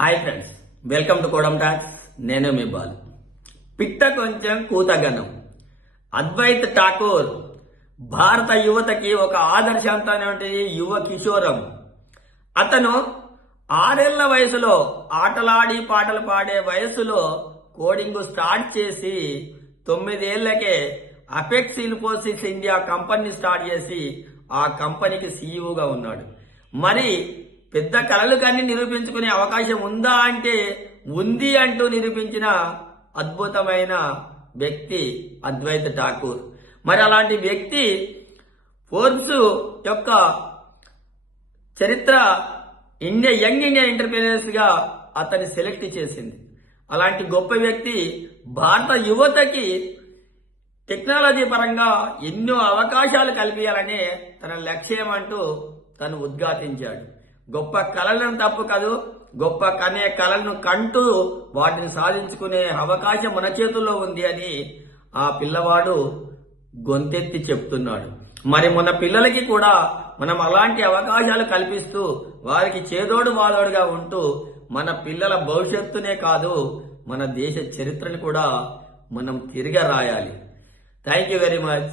Hi friends, welcome to Codam talks. నేను మీ బాలు. పిట్ట కొంచెం కూతగనం. అద్వైత్ ఠాకూర్ భారత యువతకి ఒక ఆదర్శవంతమైనటువంటి యువ కిషోరం. అతను 6 ఏళ్ల వయసులో ఆటలాడి పాటలు పాడే వయసులో కోడింగ్ స్టార్ట్ చేసి 9 ఏళ్లకే అపెక్స్ ఇన్ఫోసిస్ ఇండియా కంపెనీ స్టార్ట్ చేసి ఆ కంపెనీకి సీఈఓగా ఉన్నాడు. మరి పెద్ద కళలు కానీ నిరూపించుకునే అవకాశం ఉందా అంటే ఉంది అంటూ నిరూపించిన అద్భుతమైన వ్యక్తి అద్వైత్ ఠాకూర్. మరి అలాంటి వ్యక్తి ఫోర్బ్స్ యొక్క చరిత్ర యంగ్ ఇండియా ఎంటర్ప్రీనర్స్ గా అతన్ని సెలెక్ట్ చేసింది. అలాంటి గొప్ప వ్యక్తి భారత యువతకి టెక్నాలజీ పరంగా ఎన్నో అవకాశాలు కల్పించాలనే తన లక్ష్యం అంటూ తను ఉద్ఘాటించాడు. గొప్ప కళలను తప్పు కాదు, గొప్ప కనే కళలను కంటూ వాటిని సాధించుకునే అవకాశం మన చేతుల్లో ఉంది అని ఆ పిల్లవాడు గొంతెత్తి చెప్తున్నాడు. మరి మన పిల్లలకి కూడా మనం అలాంటి అవకాశాలు కల్పిస్తూ వారికి చేదోడు వాదోడుగా ఉంటూ మన పిల్లల భవిష్యత్తునే కాదు, మన దేశ చరిత్రను కూడా మనం తిరిగి రాయాలి. Thank you very much.